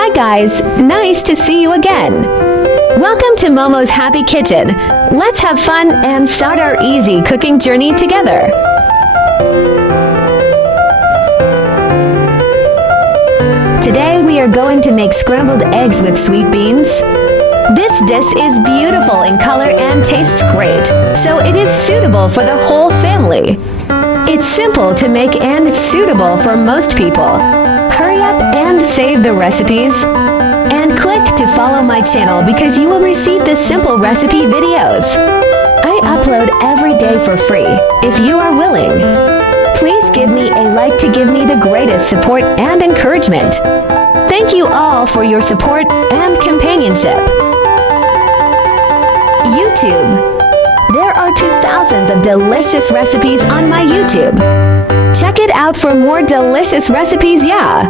Hi guys, nice to see you again. Welcome to Momo's Happy Kitchen. Let's have fun and start our easy cooking journey together. Today we are going to make scrambled eggs with sweet beans. This dish is beautiful in color and tastes great, so it is suitable for the whole family. It's simple to make and suitable for most people. Hurry up and save the recipes. And click to follow my channel because you will receive the simple recipe videos. I upload every day for free, if you are willing. Please give me a like to give me the greatest support and encouragement. Thank you all for your support and companionship. YouTube. There are 2,000 of delicious recipes on my YouTube. Check it out for more delicious recipes, yeah.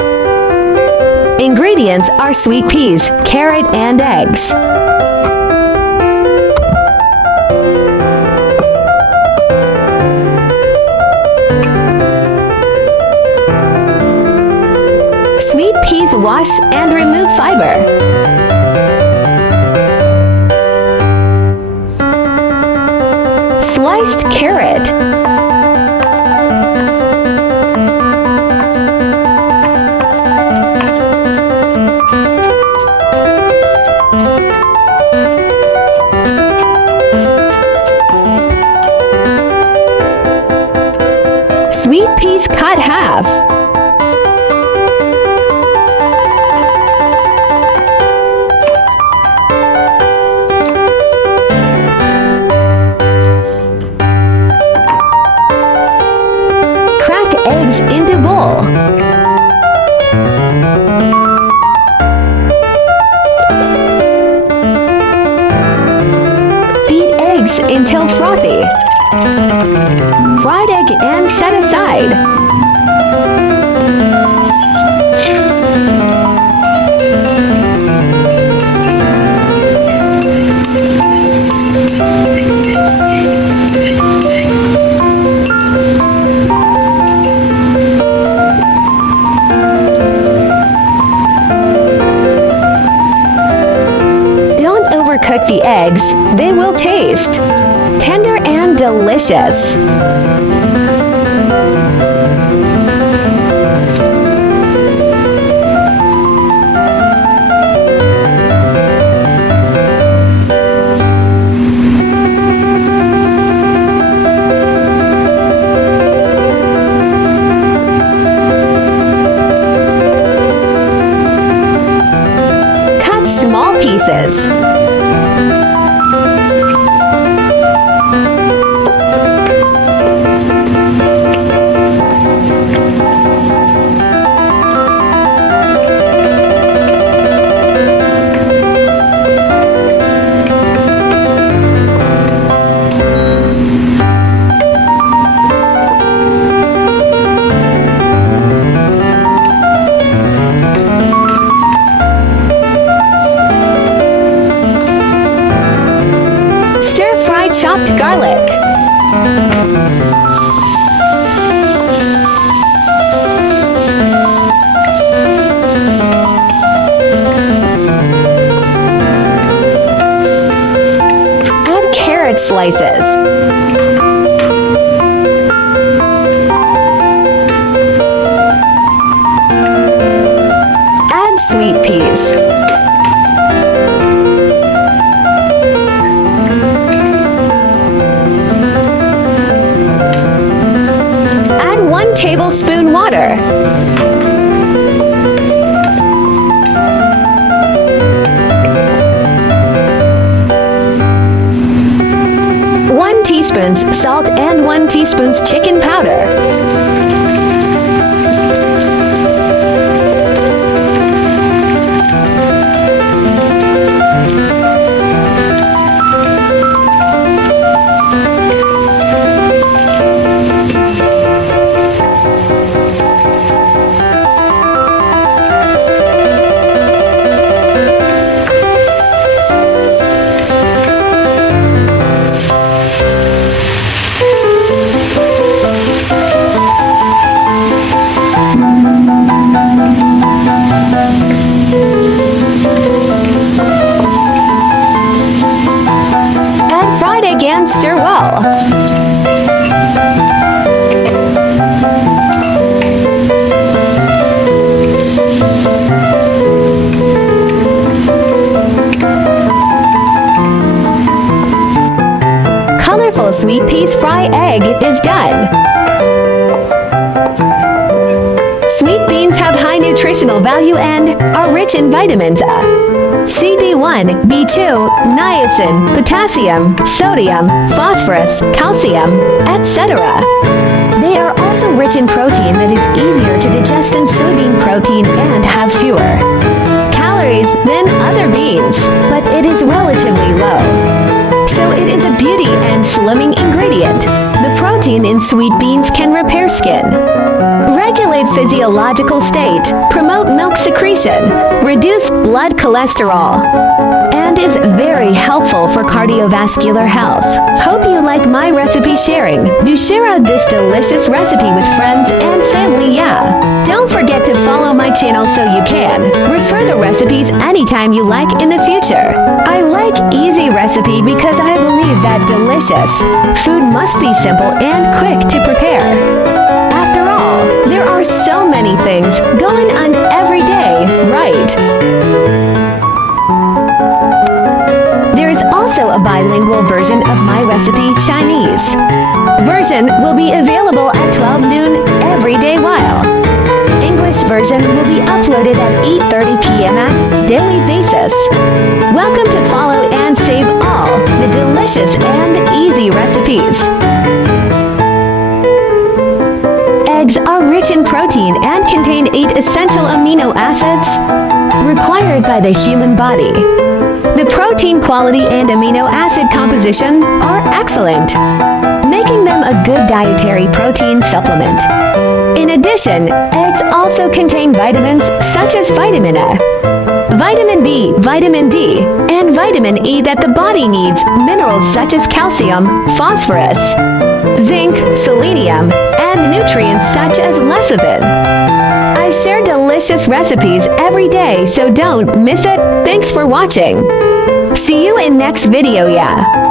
Ingredients are sweet peas, carrot, and eggs. Sweet peas wash and remove fiber. Sliced carrot. Sweet peas cut half. Crack eggs into bowl. Beat eggs until frothy. Fried egg and set aside. Don't overcook the eggs, they will taste tender and delicious. Cut small pieces. Stir-fry chopped garlic. Add carrot slices. Add sweet peas. Add 1 tablespoon water. One teaspoon salt and 1 teaspoon chicken powder. sweet peas fry egg is done. Sweet beans have high nutritional value and are rich in vitamins A, C, B1, B2, niacin, potassium, sodium, phosphorus, calcium, etc. They are also rich in protein that is easier to digest than soybean protein and have fewer calories than other beans, but it is relatively low. So it is a beauty and slimming ingredient. The protein in sweet beans can repair skin, regulate physiological state, promote milk secretion, reduce blood cholesterol, and is very helpful for cardiovascular health. Hope you like my recipe sharing. Do share out this delicious recipe with friends and family, yeah. Don't forget to follow my channel so you can refer the recipes anytime you like in the future. I like Easyrecipe because I believe that delicious food must be simple and quick to prepare. After all, there are so many things going on every day, right? There is also a bilingual version of my recipe, Chinese version will be available at 12 noon every day, while English version will be uploaded at 8:30 p.m. at daily basis. Welcome to follow and save all the delicious and easy recipes. Eggs are rich in protein and contain 8 essential amino acids required by the human body. The protein quality and amino acid composition are excellent, making them a good dietary protein supplement. In addition, eggs also contain vitamins such as vitamin A, vitamin B, vitamin D, and vitamin E that the body needs, minerals such as calcium, phosphorus, zinc, selenium, and nutrients such as lecithin. I share delicious recipes every day, so don't miss it. Thanks for watching. See you in next video, yeah.